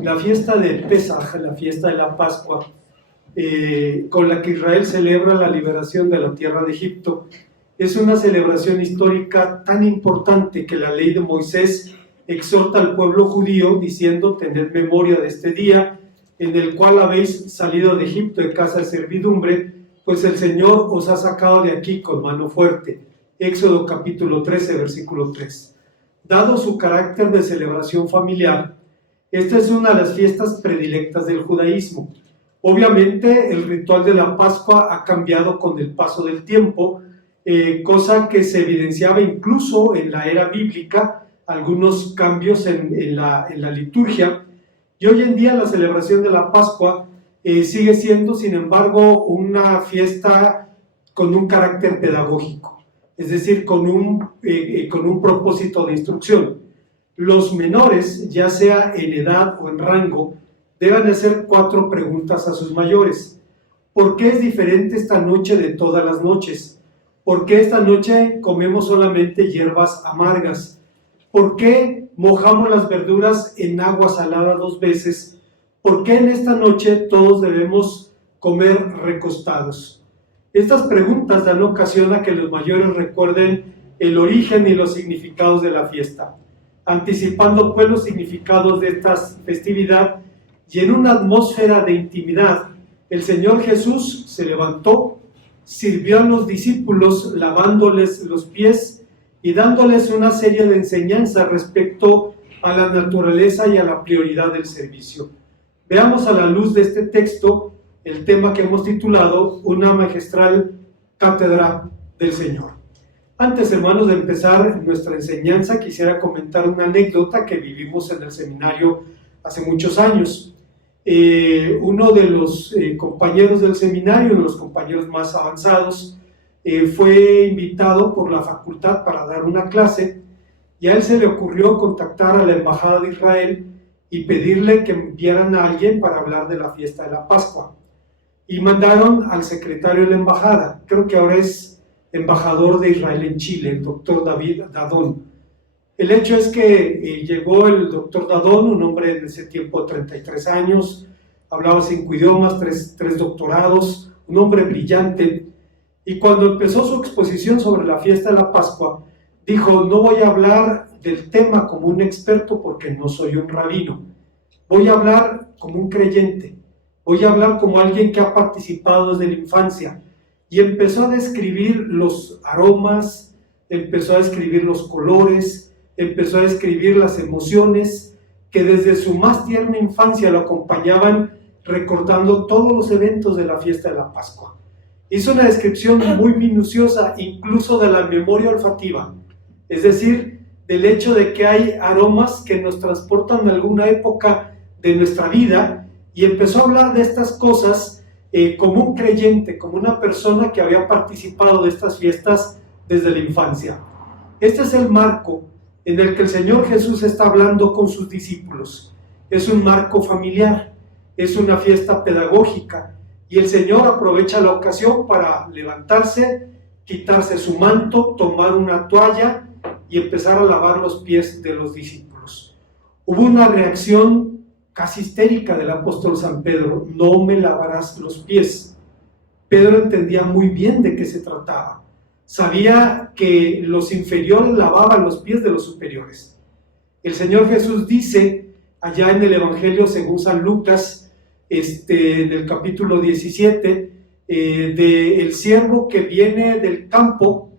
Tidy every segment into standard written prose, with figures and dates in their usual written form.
La fiesta de Pesaj, la fiesta de la Pascua, con la que Israel celebra la liberación de la tierra de Egipto, es una celebración histórica tan importante que la ley de Moisés exhorta al pueblo judío diciendo: tened memoria de este día en el cual habéis salido de Egipto de casa de servidumbre, pues el Señor os ha sacado de aquí con mano fuerte. Éxodo capítulo 13, versículo 3. Dado su carácter de celebración familiar, esta es una de las fiestas predilectas del judaísmo. Obviamente el ritual de la Pascua ha cambiado con el paso del tiempo, cosa que se evidenciaba incluso en la era bíblica, algunos cambios en la liturgia, y hoy en día la celebración de la Pascua sigue siendo, sin embargo, una fiesta con un carácter pedagógico, es decir, con un propósito de instrucción. Los menores, ya sea en edad o en rango, deben hacer 4 preguntas a sus mayores. ¿Por qué es diferente esta noche de todas las noches? ¿Por qué esta noche comemos solamente hierbas amargas? ¿Por qué mojamos las verduras en agua salada 2 veces? ¿Por qué en esta noche todos debemos comer recostados? Estas preguntas dan ocasión a que los mayores recuerden el origen y los significados de la fiesta, anticipando pues los significados de esta festividad, y en una atmósfera de intimidad, el Señor Jesús se levantó, sirvió a los discípulos lavándoles los pies y dándoles una serie de enseñanzas respecto a la naturaleza y a la prioridad del servicio. Veamos a la luz de este texto el tema que hemos titulado Una magistral cátedra del Señor. Antes, hermanos, de empezar nuestra enseñanza, quisiera comentar una anécdota que vivimos en el seminario hace muchos años. Uno de los compañeros del seminario, uno de los compañeros más avanzados, fue invitado por la facultad para dar una clase, y a él se le ocurrió contactar a la embajada de Israel y pedirle que enviaran a alguien para hablar de la fiesta de la Pascua. Y mandaron al secretario de la embajada, creo que ahora es embajador de Israel en Chile, el doctor David Dadón. El hecho es que llegó el doctor Dadón, un hombre de ese tiempo de 33 años, hablaba 5 idiomas, 3 doctorados, un hombre brillante, y cuando empezó su exposición sobre la fiesta de la Pascua, dijo: no voy a hablar del tema como un experto porque no soy un rabino, voy a hablar como un creyente, voy a hablar como alguien que ha participado desde la infancia, y empezó a describir los aromas, empezó a describir los colores, empezó a describir las emociones que desde su más tierna infancia lo acompañaban, recordando todos los eventos de la fiesta de la Pascua. Hizo una descripción muy minuciosa, incluso de la memoria olfativa, es decir, del hecho de que hay aromas que nos transportan a alguna época de nuestra vida, y empezó a hablar de estas cosas como un creyente, como una persona que había participado de estas fiestas desde la infancia. Este es el marco en el que el Señor Jesús está hablando con sus discípulos. Es un marco familiar, es una fiesta pedagógica, y el Señor aprovecha la ocasión para levantarse, quitarse su manto, tomar una toalla y empezar a lavar los pies de los discípulos. Hubo una reacción casi histérica del apóstol San Pedro: no me lavarás los pies. Pedro entendía muy bien de qué se trataba. Sabía que los inferiores lavaban los pies de los superiores. El Señor Jesús dice allá en el Evangelio según San Lucas, en el capítulo 17, del siervo que viene del campo,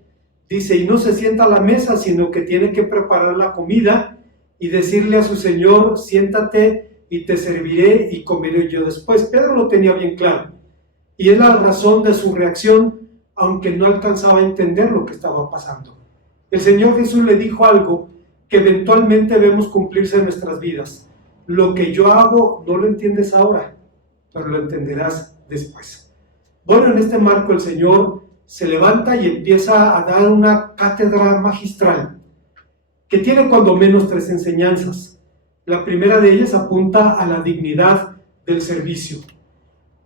dice, y no se sienta a la mesa, sino que tiene que preparar la comida y decirle a su Señor: siéntate y te serviré y comeré yo después. Pedro lo tenía bien claro, y es la razón de su reacción, aunque no alcanzaba a entender lo que estaba pasando. El Señor Jesús le dijo algo que eventualmente vemos cumplirse en nuestras vidas: lo que yo hago no lo entiendes ahora, pero lo entenderás después. Bueno, en este marco el Señor se levanta y empieza a dar una cátedra magistral que tiene cuando menos 3 enseñanzas. La primera de ellas apunta a la dignidad del servicio.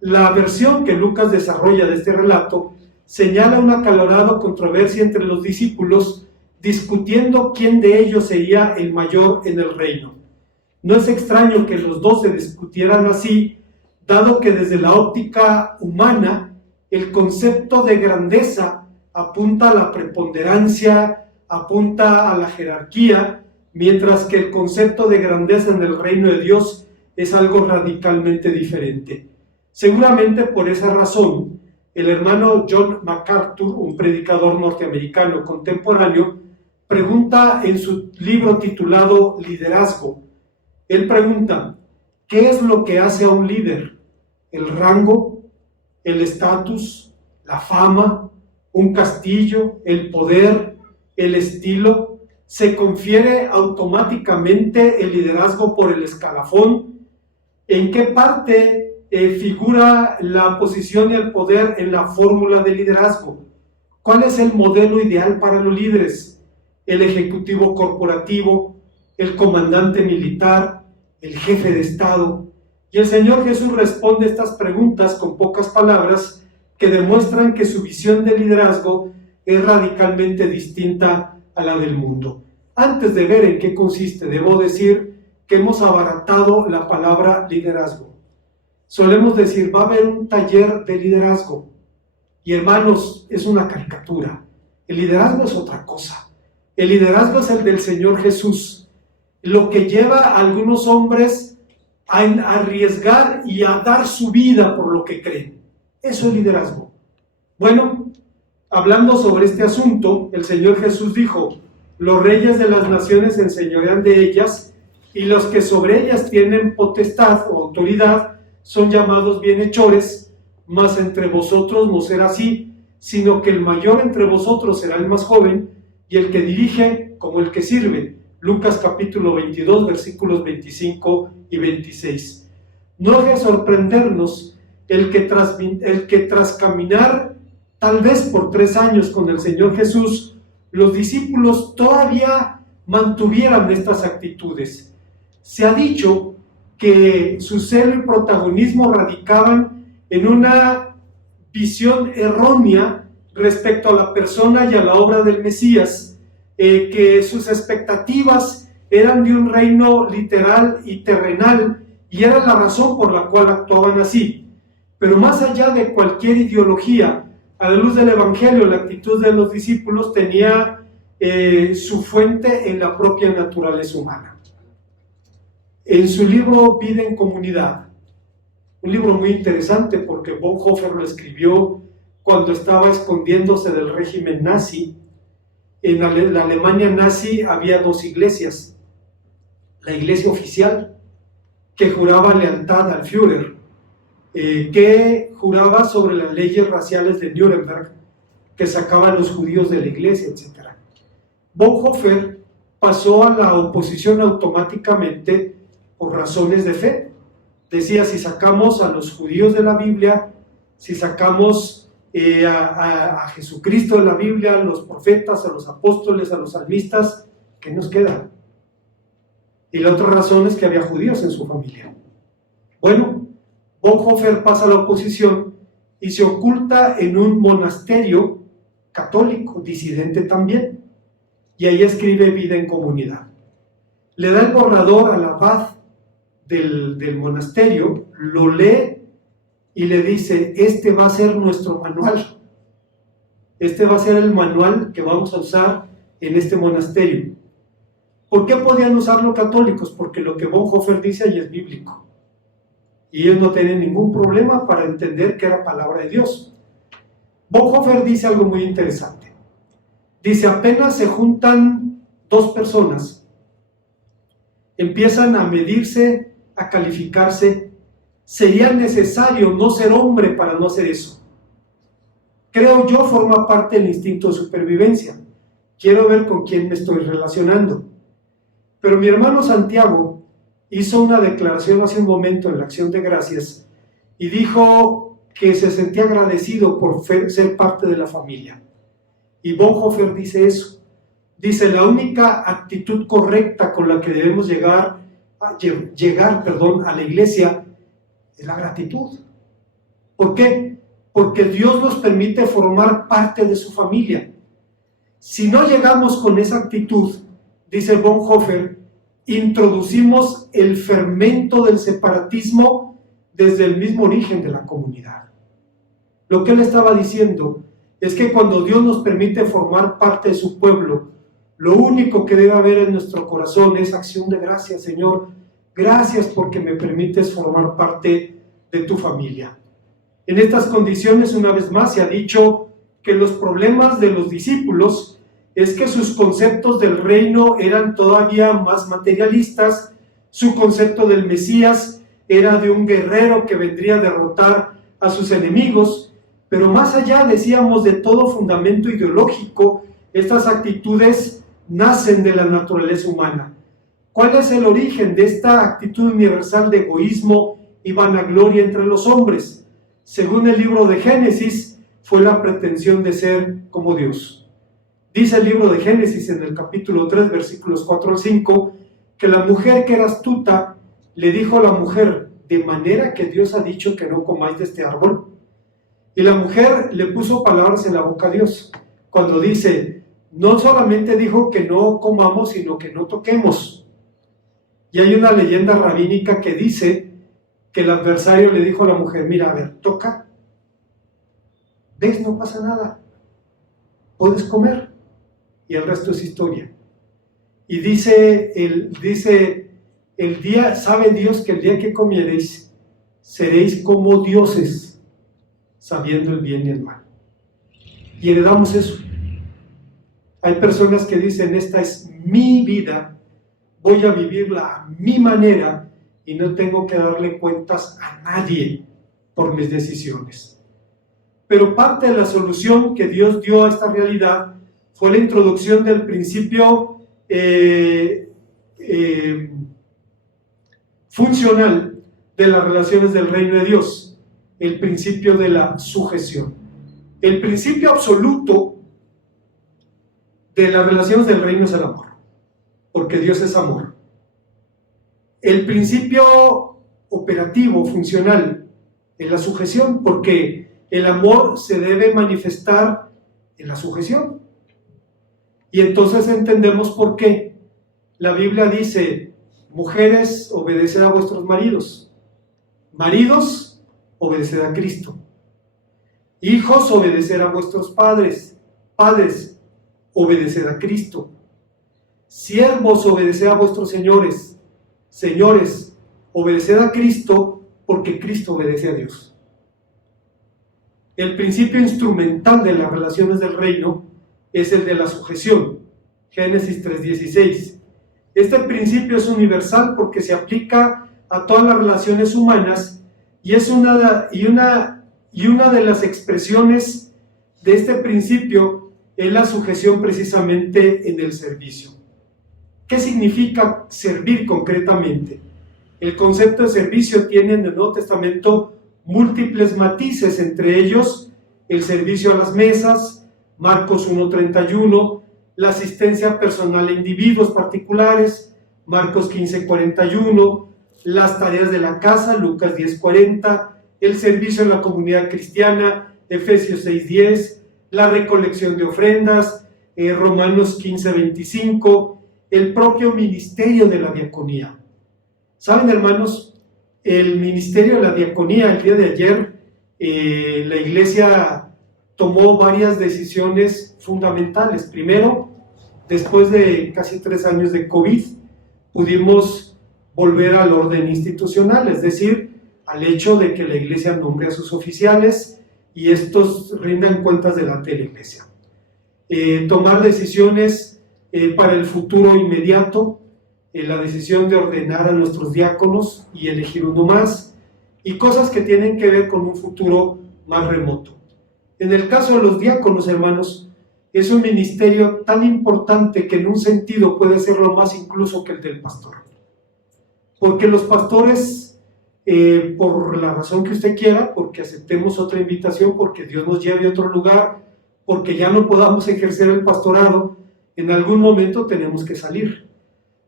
La versión que Lucas desarrolla de este relato señala una acalorada controversia entre los discípulos, discutiendo quién de ellos sería el mayor en el reino. No es extraño que los dos se discutieran así, dado que desde la óptica humana el concepto de grandeza apunta a la preponderancia, apunta a la jerarquía, mientras que el concepto de grandeza en el reino de Dios es algo radicalmente diferente. Seguramente por esa razón, el hermano John MacArthur, un predicador norteamericano contemporáneo, pregunta en su libro titulado Liderazgo. Él pregunta, ¿qué es lo que hace a un líder? ¿El rango? ¿El estatus? ¿La fama? ¿Un castillo? ¿El poder? ¿El estilo? ¿Se confiere automáticamente el liderazgo por el escalafón? ¿En qué parte figura la posición y el poder en la fórmula de liderazgo? ¿Cuál es el modelo ideal para los líderes? ¿El ejecutivo corporativo? ¿El comandante militar? ¿El jefe de Estado? Y el Señor Jesús responde estas preguntas con pocas palabras que demuestran que su visión de liderazgo es radicalmente distinta a la del mundo. Antes de ver en qué consiste, debo decir que hemos abaratado la palabra liderazgo. Solemos decir, va a haber un taller de liderazgo. Y hermanos, es una caricatura. El liderazgo es otra cosa. El liderazgo es el del Señor Jesús. Lo que lleva a algunos hombres a arriesgar y a dar su vida por lo que creen. Eso es liderazgo. Bueno, hablando sobre este asunto, el Señor Jesús dijo, los reyes de las naciones se enseñorean de ellas, y los que sobre ellas tienen potestad o autoridad son llamados bienhechores, mas entre vosotros no será así, sino que el mayor entre vosotros será el más joven, y el que dirige como el que sirve. Lucas capítulo 22, versículos 25 y 26. No es de sorprendernos el que tras caminar tal vez por 3 años con el Señor Jesús, los discípulos todavía mantuvieran estas actitudes. Se ha dicho que su celo y protagonismo radicaban en una visión errónea respecto a la persona y a la obra del Mesías, que sus expectativas eran de un reino literal y terrenal, y era la razón por la cual actuaban así. Pero más allá de cualquier ideología, a la luz del Evangelio, la actitud de los discípulos tenía su fuente en la propia naturaleza humana. En su libro Vida en Comunidad, un libro muy interesante porque Bonhoeffer lo escribió cuando estaba escondiéndose del régimen nazi. En la Alemania nazi había 2 iglesias. La iglesia oficial, que juraba lealtad al Führer, que juraba sobre las leyes raciales de Nuremberg, que sacaban los judíos de la iglesia, etc. Bonhoeffer pasó a la oposición automáticamente por razones de fe. Decía, si sacamos a los judíos de la Biblia, si sacamos a Jesucristo de la Biblia, a los profetas, a los apóstoles, a los salmistas, ¿qué nos queda? Y la otra razón es que había judíos en su familia. Bueno, Bonhoeffer pasa a la oposición y se oculta en un monasterio católico, disidente también, y ahí escribe Vida en Comunidad. Le da el borrador al abad del monasterio, lo lee y le dice, este va a ser nuestro manual, este va a ser el manual que vamos a usar en este monasterio. ¿Por qué podían usarlo católicos? Porque lo que Bonhoeffer dice ahí es bíblico. Y ellos no tienen ningún problema para entender que era palabra de Dios. Bonhoeffer dice algo muy interesante. Dice, apenas se juntan 2 personas, empiezan a medirse, a calificarse, sería necesario no ser hombre para no hacer eso. Creo yo forma parte del instinto de supervivencia. Quiero ver con quién me estoy relacionando. Pero mi hermano Santiago hizo una declaración hace un momento en la Acción de Gracias y dijo que se sentía agradecido por ser parte de la familia. Y Bonhoeffer dice eso. Dice, la única actitud correcta con la que debemos llegar a la iglesia es la gratitud. ¿Por qué? Porque Dios nos permite formar parte de su familia. Si no llegamos con esa actitud, dice Bonhoeffer, introducimos el fermento del separatismo desde el mismo origen de la comunidad. Lo que él estaba diciendo es que cuando Dios nos permite formar parte de su pueblo, lo único que debe haber en nuestro corazón es acción de gracias. Señor, gracias porque me permites formar parte de tu familia. En estas condiciones, una vez más, se ha dicho que los problemas de los discípulos es que sus conceptos del reino eran todavía más materialistas. Su concepto del Mesías era de un guerrero que vendría a derrotar a sus enemigos, pero más allá, decíamos, de todo fundamento ideológico, estas actitudes nacen de la naturaleza humana. ¿Cuál es el origen de esta actitud universal de egoísmo y vanagloria entre los hombres? Según el libro de Génesis, fue la pretensión de ser como Dios. Dice el libro de Génesis en el capítulo 3, versículos 4 al 5, que la mujer que era astuta le dijo a la mujer: de manera que Dios ha dicho que no comáis de este árbol. Y la mujer le puso palabras en la boca a Dios, cuando dice, no solamente dijo que no comamos, sino que no toquemos. Y hay una leyenda rabínica que dice que el adversario le dijo a la mujer: mira, a ver, toca, ves, no pasa nada, puedes comer, y el resto es historia. Y dice el día, sabe Dios que el día que comiereis, seréis como dioses, sabiendo el bien y el mal. Y heredamos eso. Hay personas que dicen, esta es mi vida, voy a vivirla a mi manera y no tengo que darle cuentas a nadie por mis decisiones. Pero parte de la solución que Dios dio a esta realidad fue la introducción del principio funcional de las relaciones del reino de Dios, el principio de la sujeción. El principio absoluto de las relaciones del reino es el amor, porque Dios es amor. El principio operativo, funcional, es la sujeción, porque el amor se debe manifestar en la sujeción. Y entonces entendemos por qué. La Biblia dice, mujeres, obedeced a vuestros maridos. Maridos, obedeced a Cristo. Hijos, obedeced a vuestros padres. Padres, obedeced a Cristo. Siervos, obedeced a vuestros señores. Señores, obedeced a Cristo, porque Cristo obedece a Dios. El principio instrumental de las relaciones del reino es el de la sujeción. Génesis 3:16. Este principio es universal porque se aplica a todas las relaciones humanas y es una de las expresiones de este principio es la sujeción precisamente en el servicio. ¿Qué significa servir concretamente? El concepto de servicio tiene en el Nuevo Testamento múltiples matices, entre ellos el servicio a las mesas, Marcos 1:31, la asistencia personal a individuos particulares, Marcos 15:41, las tareas de la casa, Lucas 10:40, el servicio en la comunidad cristiana, Efesios 6:10, la recolección de ofrendas, Romanos 15:25, el propio ministerio de la diaconía. ¿Saben, hermanos? El ministerio de la diaconía, el día de ayer, la iglesia tomó varias decisiones fundamentales. Primero, después de casi 3 años de COVID, pudimos volver al orden institucional, es decir, al hecho de que la iglesia nombre a sus oficiales y estos rindan cuentas delante de la iglesia. Tomar decisiones para el futuro inmediato, la decisión de ordenar a nuestros diáconos y elegir uno más, y cosas que tienen que ver con un futuro más remoto. En el caso de los diáconos, hermanos, es un ministerio tan importante que en un sentido puede ser lo más incluso que el del pastor. Porque los pastores, por la razón que usted quiera, porque aceptemos otra invitación, porque Dios nos lleve a otro lugar, porque ya no podamos ejercer el pastorado, en algún momento tenemos que salir.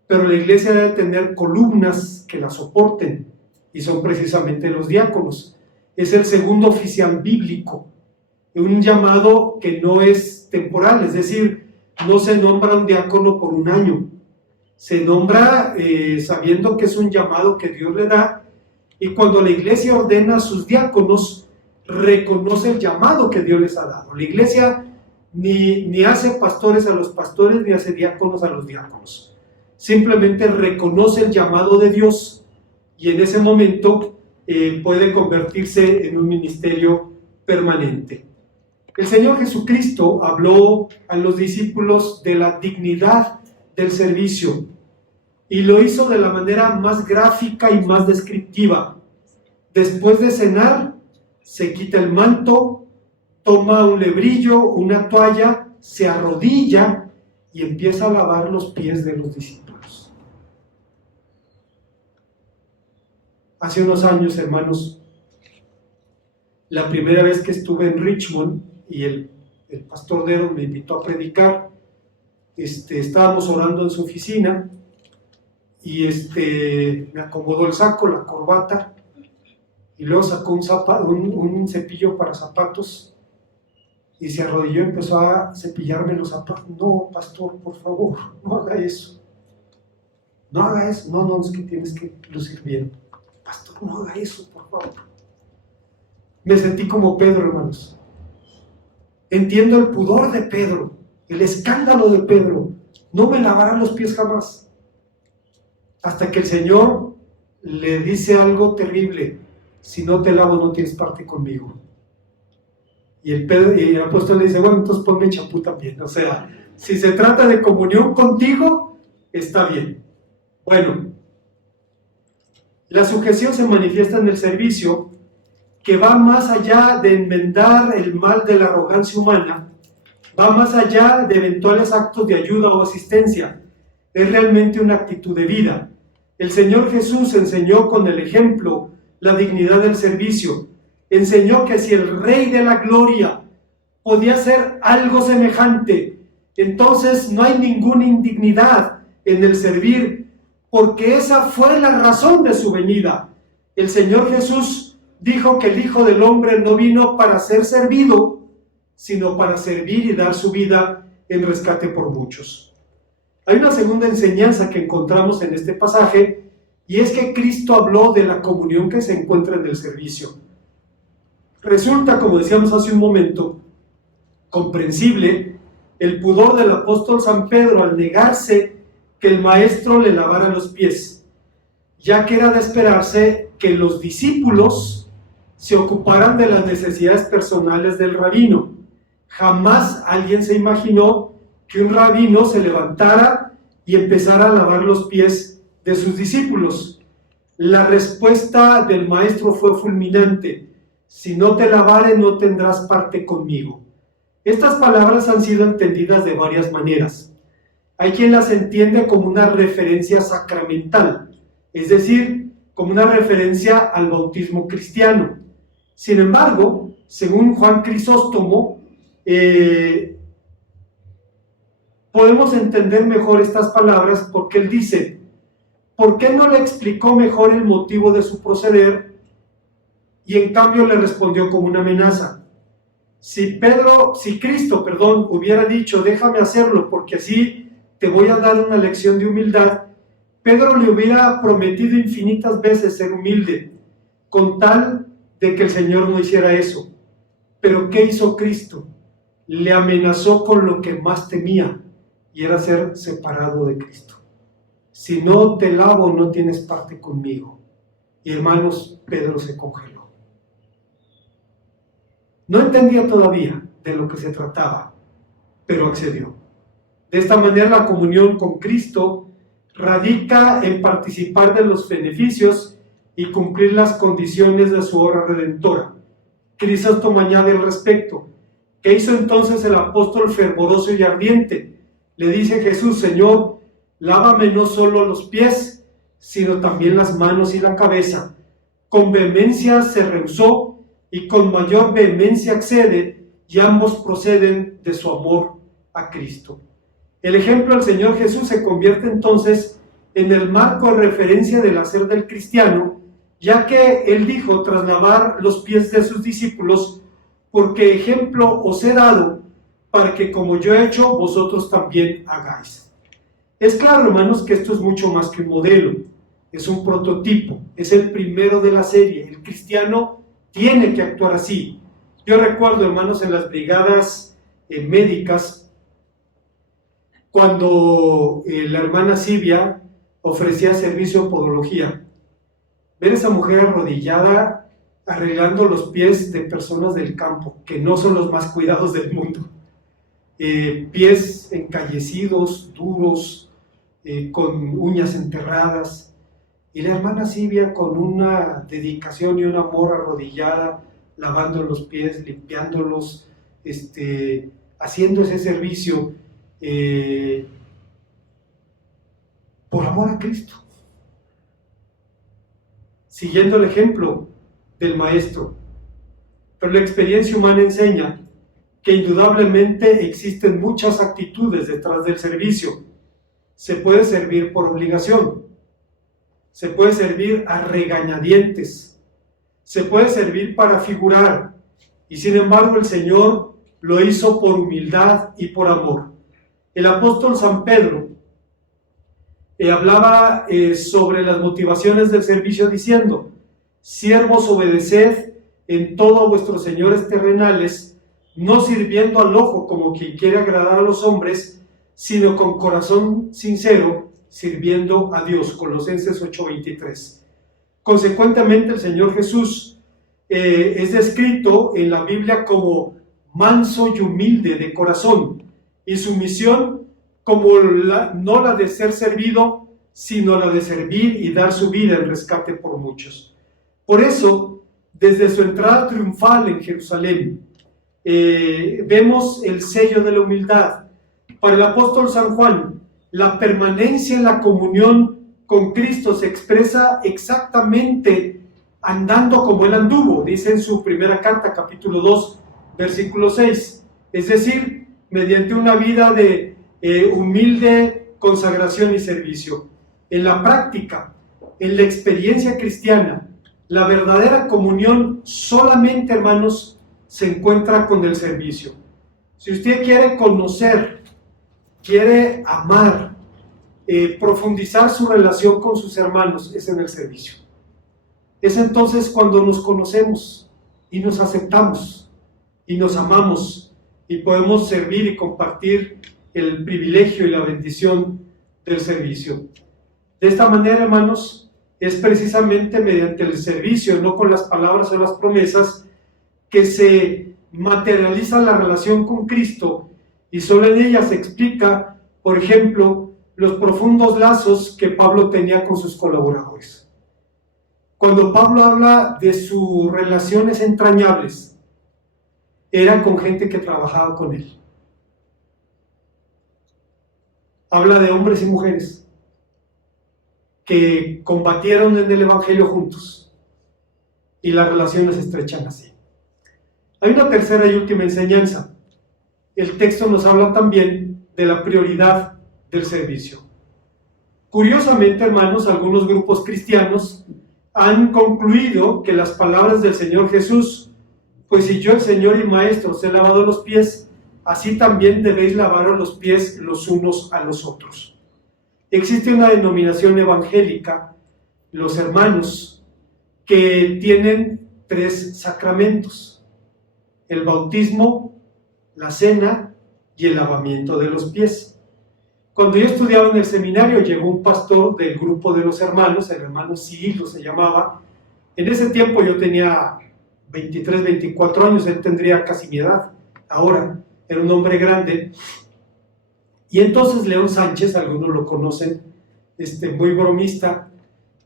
Pero la iglesia debe tener columnas que la soporten, y son precisamente los diáconos. Es el segundo oficial bíblico, un llamado que no es temporal, es decir, no se nombra un diácono por un año. Se nombra sabiendo que es un llamado que Dios le da, y cuando la iglesia ordena a sus diáconos, reconoce el llamado que Dios les ha dado. La iglesia ni hace pastores a los pastores, ni hace diáconos a los diáconos. Simplemente reconoce el llamado de Dios, y en ese momento puede convertirse en un ministerio permanente. El Señor Jesucristo habló a los discípulos de la dignidad del servicio, y lo hizo de la manera más gráfica y más descriptiva. Después de cenar, se quita el manto, toma un lebrillo, una toalla, se arrodilla y empieza a lavar los pies de los discípulos. Hace unos años, hermanos, la primera vez que estuve en Richmond y el pastor Dero me invitó a predicar, estábamos orando en su oficina y me acomodó el saco, la corbata, y luego sacó un cepillo para zapatos y se arrodilló y empezó a cepillarme los zapatos. No, pastor, por favor, no haga eso. No haga eso. No, es que tienes que lucir bien. Pastor, no haga eso, por favor. Me sentí como Pedro, hermanos. Entiendo el pudor de Pedro, el escándalo de Pedro. No me lavará los pies jamás. Hasta que el Señor le dice algo terrible: si no te lavo no tienes parte conmigo. Y el apóstol le dice: bueno, entonces ponme champú también. O sea, si se trata de comunión contigo, está bien. Bueno, la sujeción se manifiesta en el servicio, que va más allá de enmendar el mal de la arrogancia humana, va más allá de eventuales actos de ayuda o asistencia. Es realmente una actitud de vida. El Señor Jesús enseñó con el ejemplo la dignidad del servicio. Enseñó que si el Rey de la Gloria podía hacer algo semejante, entonces no hay ninguna indignidad en el servir, porque esa fue la razón de su venida. El Señor Jesús dijo que el Hijo del Hombre no vino para ser servido, sino para servir y dar su vida en rescate por muchos. Hay una segunda enseñanza que encontramos en este pasaje, y es que Cristo habló de la comunión que se encuentra en el servicio. Resulta, como decíamos hace un momento, comprensible el pudor del apóstol San Pedro al negarse que el maestro le lavara los pies, ya que era de esperarse que los discípulos se ocuparan de las necesidades personales del rabino. Jamás alguien se imaginó que un rabino se levantara y empezara a lavar los pies de sus discípulos. La respuesta del maestro fue fulminante: si no te lavare, no tendrás parte conmigo. Estas palabras han sido entendidas de varias maneras. Hay quien las entiende como una referencia sacramental, es decir, como una referencia al bautismo cristiano. Sin embargo, según Juan Crisóstomo, podemos entender mejor estas palabras porque él dice: ¿por qué no le explicó mejor el motivo de su proceder y en cambio le respondió como una amenaza? Si Cristo hubiera dicho: déjame hacerlo porque así te voy a dar una lección de humildad, Pedro le hubiera prometido infinitas veces ser humilde, con tal de que el Señor no hiciera eso. Pero ¿qué hizo Cristo? Le amenazó con lo que más temía, y era ser separado de Cristo. Si no te lavo, no tienes parte conmigo. Y hermanos, Pedro se congeló. No entendía todavía de lo que se trataba, pero accedió. De esta manera, la comunión con Cristo radica en participar de los beneficios y cumplir las condiciones de su obra redentora. Crisóstomo añade al respecto: ¿qué hizo entonces el apóstol fervoroso y ardiente? Le dice Jesús: Señor, lávame no solo los pies, sino también las manos y la cabeza. Con vehemencia se rehusó y con mayor vehemencia accede, y ambos proceden de su amor a Cristo. El ejemplo del Señor Jesús se convierte entonces en el marco de referencia del hacer del cristiano, ya que él dijo, tras lavar los pies de sus discípulos: porque ejemplo os he dado, para que como yo he hecho, vosotros también hagáis. Es claro, hermanos, que esto es mucho más que un modelo, es un prototipo, es el primero de la serie. El cristiano tiene que actuar así. Yo recuerdo, hermanos, en las brigadas médicas, cuando la hermana Silvia ofrecía servicio de podología, ver a esa mujer arrodillada arreglando los pies de personas del campo, que no son los más cuidados del mundo. Pies encallecidos, duros, con uñas enterradas, y la hermana Silvia con una dedicación y un amor arrodillada, lavando los pies, limpiándolos, haciendo ese servicio por amor a Cristo, siguiendo el ejemplo del maestro. Pero la experiencia humana enseña que indudablemente existen muchas actitudes detrás del servicio. Se puede servir por obligación, se puede servir a regañadientes, se puede servir para figurar, y sin embargo el Señor lo hizo por humildad y por amor. El apóstol San Pedro hablaba sobre las motivaciones del servicio diciendo: siervos, obedeced en todo a vuestros señores terrenales, no sirviendo al ojo como quien quiere agradar a los hombres, sino con corazón sincero, sirviendo a Dios. Colosenses 8:23. Consecuentemente, el Señor Jesús es descrito en la Biblia como manso y humilde de corazón, y su misión como no la de ser servido, sino la de servir y dar su vida en rescate por muchos. Por eso, desde su entrada triunfal en Jerusalén, vemos el sello de la humildad. Para el apóstol San Juan, la permanencia en la comunión con Cristo se expresa exactamente andando como Él anduvo, dice en su primera carta, capítulo 2, versículo 6. Es decir, mediante una vida de humilde consagración y servicio. En la práctica, en la experiencia cristiana, la verdadera comunión solamente, hermanos, se encuentra con el servicio. Si usted quiere conocer, quiere amar, profundizar su relación con sus hermanos, es en el servicio. Es entonces cuando nos conocemos y nos aceptamos y nos amamos y podemos servir y compartir el privilegio y la bendición del servicio. De esta manera, hermanos, es precisamente mediante el servicio, no con las palabras o las promesas, que se materializa la relación con Cristo, y solo en ella se explica, por ejemplo, los profundos lazos que Pablo tenía con sus colaboradores. Cuando Pablo habla de sus relaciones entrañables, era con gente que trabajaba con él. Habla de hombres y mujeres que combatieron en el Evangelio juntos, y las relaciones se estrechan así. Hay una tercera y última enseñanza. El texto nos habla también de la prioridad del servicio. Curiosamente, hermanos, algunos grupos cristianos han concluido que las palabras del Señor Jesús: pues si yo, el Señor y Maestro, os he lavado los pies, así también debéis lavaros los pies los unos a los otros. Existe una denominación evangélica, los hermanos, que tienen 3 sacramentos: el bautismo, la cena y el lavamiento de los pies. Cuando yo estudiaba en el seminario, llegó un pastor del grupo de los hermanos, el hermano Cirilo se llamaba. En ese tiempo yo tenía 23, 24 años, él tendría casi mi edad. Ahora, era un hombre grande. Y entonces León Sánchez, algunos lo conocen, muy bromista,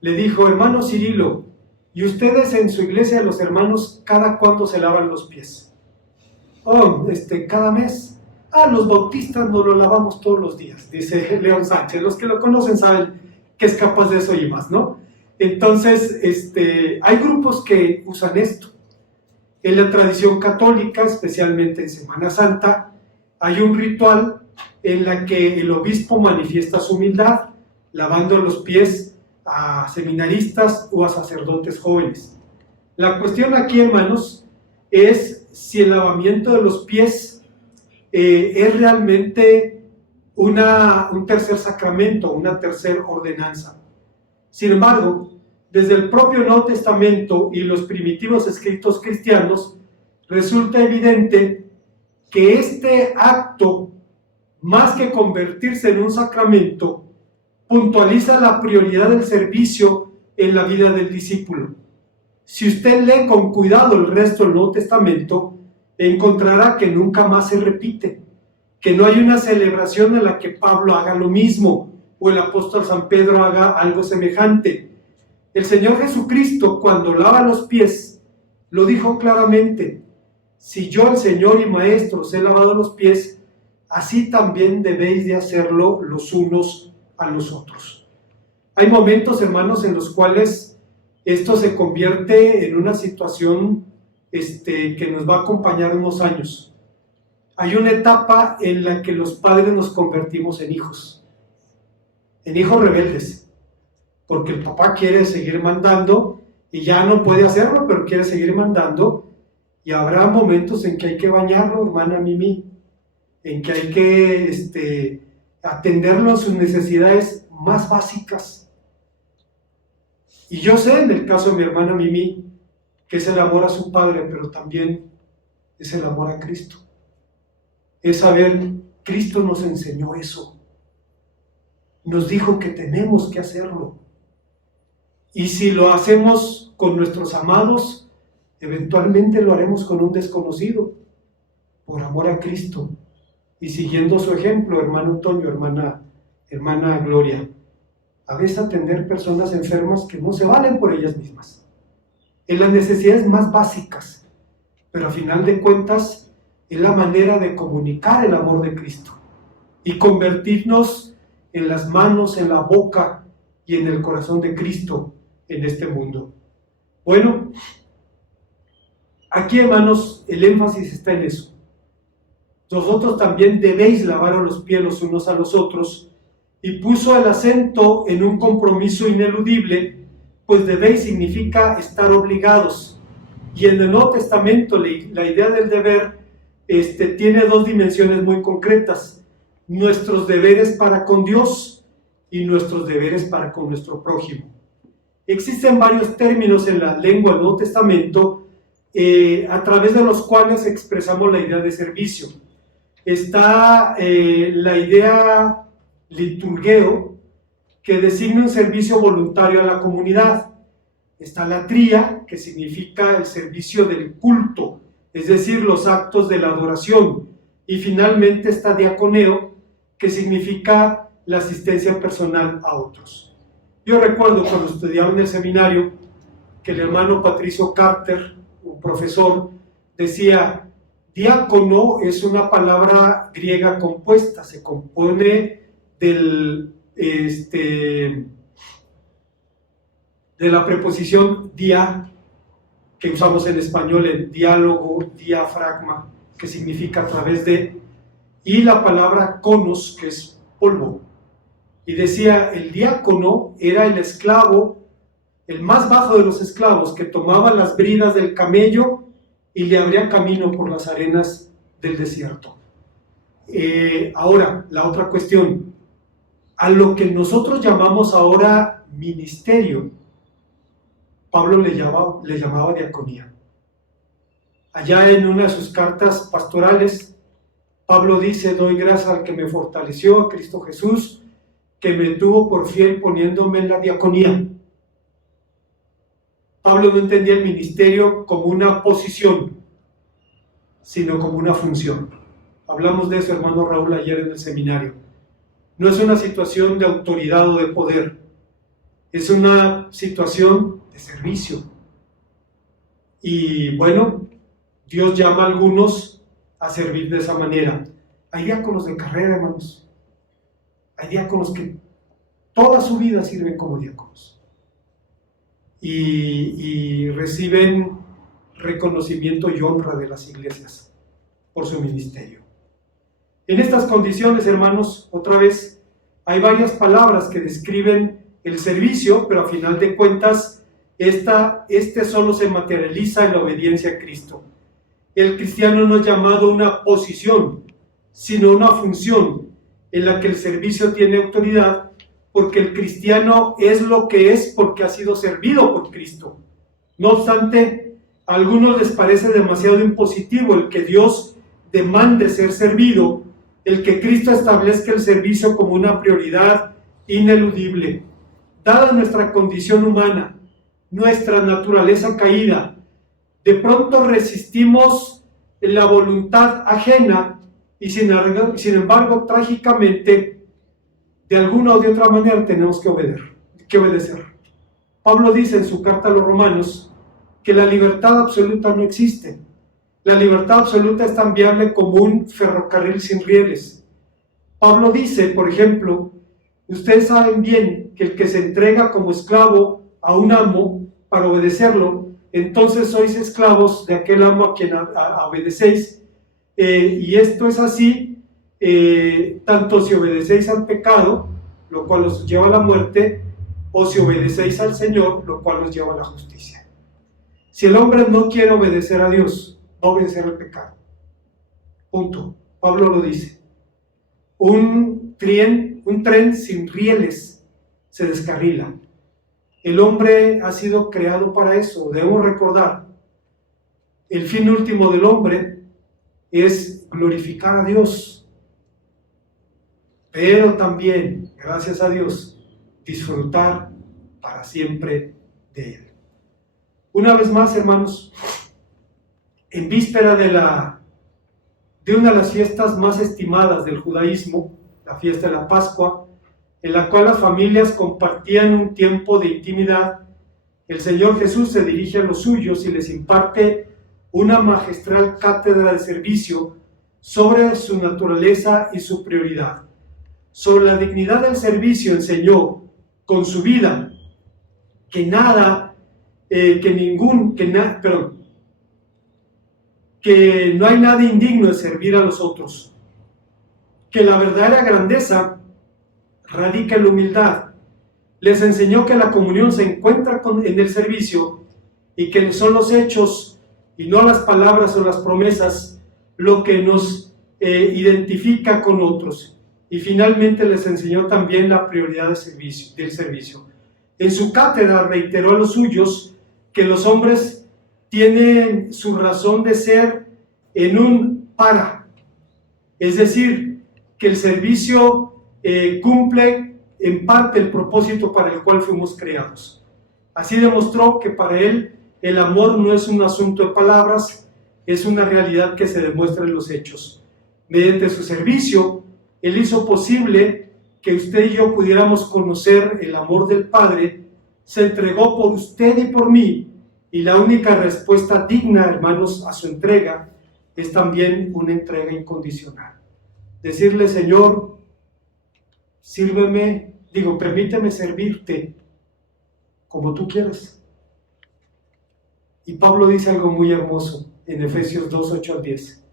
le dijo: hermano Cirilo, ¿y ustedes en su iglesia de los hermanos cada cuándo se lavan los pies? Oh, cada mes. Ah, los bautistas nos lo lavamos todos los días, dice León Sánchez. Los que lo conocen saben que es capaz de eso y más, ¿no? Entonces, hay grupos que usan esto. En la tradición católica, especialmente en Semana Santa, hay un ritual en la que el obispo manifiesta su humildad, lavando los pies a seminaristas o a sacerdotes jóvenes. La cuestión aquí, hermanos, es si el lavamiento de los pies es realmente un tercer sacramento, una tercera ordenanza. Sin embargo, desde el propio Nuevo Testamento y los primitivos escritos cristianos, resulta evidente que este acto, más que convertirse en un sacramento, puntualiza la prioridad del servicio en la vida del discípulo. Si usted lee con cuidado el resto del Nuevo Testamento, encontrará que nunca más se repite, que no hay una celebración en la que Pablo haga lo mismo o el apóstol San Pedro haga algo semejante. El Señor Jesucristo, cuando lava los pies, lo dijo claramente: si yo, el Señor y Maestro, os he lavado los pies, así también debéis de hacerlo los unos a los otros. Hay momentos, hermanos, en los cuales esto se convierte en una situación que nos va a acompañar unos años. Hay una etapa en la que los padres nos convertimos en hijos rebeldes, porque el papá quiere seguir mandando y ya no puede hacerlo, pero quiere seguir mandando, y habrá momentos en que hay que bañarlo, hermana Mimi, en que hay que atenderlo en sus necesidades más básicas. Y yo sé, en el caso de mi hermana Mimi, que es el amor a su padre, pero también es el amor a Cristo. Es saber, Cristo nos enseñó eso. Nos dijo que tenemos que hacerlo. Y si lo hacemos con nuestros amados, eventualmente lo haremos con un desconocido, por amor a Cristo. Y siguiendo su ejemplo, hermano Antonio, hermana Gloria, a veces atender personas enfermas que no se valen por ellas mismas, en las necesidades más básicas, pero a final de cuentas es la manera de comunicar el amor de Cristo y convertirnos en las manos, en la boca y en el corazón de Cristo en este mundo. Bueno, aquí, hermanos, el énfasis está en eso. Vosotros también debéis lavaros los pies los unos a los otros, y puso el acento en un compromiso ineludible, pues debéis significa estar obligados. Y en el Nuevo Testamento la idea del deber tiene dos dimensiones muy concretas: nuestros deberes para con Dios y nuestros deberes para con nuestro prójimo. Existen varios términos en la lengua del Nuevo Testamento a través de los cuales expresamos la idea de servicio. Está la idea liturgeo, que designa un servicio voluntario a la comunidad. Está la tría, que significa el servicio del culto, es decir, los actos de la adoración. Y finalmente está diaconeo, que significa la asistencia personal a otros. Yo recuerdo cuando estudiaba en el seminario que el hermano Patricio Carter, un profesor, decía: diácono es una palabra griega compuesta, se compone de la preposición dia, que usamos en español en diálogo, diafragma, que significa a través de, y la palabra conos, que es polvo. Y decía, el diácono era el esclavo, el más bajo de los esclavos, que tomaba las bridas del camello y le abría camino por las arenas del desierto. Ahora, la otra cuestión, a lo que nosotros llamamos ahora ministerio, Pablo le llamaba diaconía. Allá en una de sus cartas pastorales, Pablo dice: doy gracias al que me fortaleció, a Cristo Jesús, que me tuvo por fiel poniéndome en la diaconía. Pablo no entendía el ministerio como una posición, sino como una función. Hablamos de eso, hermano Raúl, ayer en el seminario. No es una situación de autoridad o de poder, es una situación de servicio. Y bueno, Dios llama a algunos a servir de esa manera. Hay diáconos de carrera, hermanos. Hay diáconos que toda su vida sirven como diáconos y reciben reconocimiento y honra de las iglesias por su ministerio. En estas condiciones, hermanos, otra vez, hay varias palabras que describen el servicio, pero a final de cuentas, este solo se materializa en la obediencia a Cristo. El cristiano no es llamado a una posición, sino una función. en la que el servicio tiene autoridad, porque el cristiano es lo que es porque ha sido servido por Cristo. No obstante, a algunos les parece demasiado impositivo el que Dios demande ser servido, el que Cristo establezca el servicio como una prioridad ineludible. Dada nuestra condición humana, nuestra naturaleza caída, de pronto resistimos la voluntad ajena y sin embargo, trágicamente, de alguna o de otra manera tenemos que obedecer. Pablo dice en su carta a los Romanos que la libertad absoluta no existe. La libertad absoluta es tan viable como un ferrocarril sin rieles. Pablo dice, por ejemplo, ustedes saben bien que el que se entrega como esclavo a un amo para obedecerlo, entonces sois esclavos de aquel amo a quien obedecéis, y esto es así, tanto si obedecéis al pecado, lo cual os lleva a la muerte, o si obedecéis al Señor, lo cual os lleva a la justicia. Si el hombre no quiere obedecer a Dios, va a obedecer al pecado. Punto. Pablo lo dice. Un tren sin rieles se descarrila. El hombre ha sido creado para eso. Debemos recordar, el fin último del hombre es glorificar a Dios, pero también, gracias a Dios, disfrutar para siempre de Él. Una vez más, hermanos, en víspera de una de las fiestas más estimadas del judaísmo, la fiesta de la Pascua, en la cual las familias compartían un tiempo de intimidad, el Señor Jesús se dirige a los suyos y les imparte una magistral cátedra de servicio sobre su naturaleza y su prioridad. Sobre la dignidad del servicio enseñó con su vida que no hay nada indigno de servir a los otros, que la verdadera grandeza radica en la humildad. Les enseñó que la comunión se encuentra en el servicio y que son los hechos y no las palabras o las promesas lo que nos identifica con otros. Y finalmente les enseñó también la prioridad del servicio. En su cátedra reiteró a los suyos que los hombres tienen su razón de ser en un para, es decir, que el servicio cumple en parte el propósito para el cual fuimos creados. Así demostró que para él el amor no es un asunto de palabras, es una realidad que se demuestra en los hechos. Mediante su servicio, él hizo posible que usted y yo pudiéramos conocer el amor del Padre, se entregó por usted y por mí, y la única respuesta digna, hermanos, a su entrega es también una entrega incondicional. Decirle, Señor, permíteme servirte como tú quieras. Y Pablo dice algo muy hermoso en Efesios 2, 8 al 10.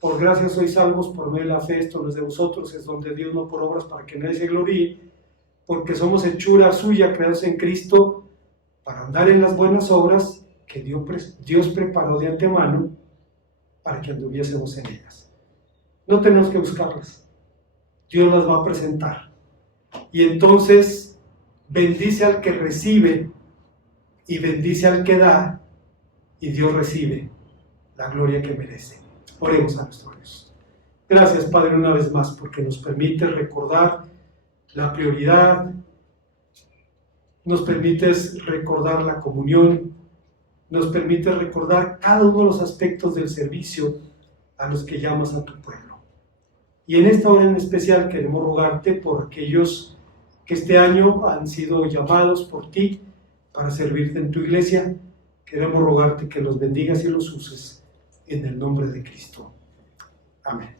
Por gracia sois salvos por medio de la fe, esto no es de vosotros, es don de Dios, no por obras para que nadie se gloríe, porque somos hechura suya, creados en Cristo, para andar en las buenas obras que Dios preparó de antemano para que anduviésemos en ellas. No tenemos que buscarlas, Dios las va a presentar. Y entonces bendice al que recibe y bendice al que da, y Dios recibe la gloria que merece. Oremos a nuestro Dios. Gracias, Padre, una vez más, porque nos permite recordar la prioridad, nos permites recordar la comunión, nos permite recordar cada uno de los aspectos del servicio a los que llamas a tu pueblo. Y en esta hora en especial queremos rogarte por aquellos que este año han sido llamados por ti para servirte en tu iglesia. Queremos rogarte que los bendigas y los uses en el nombre de Cristo. Amén.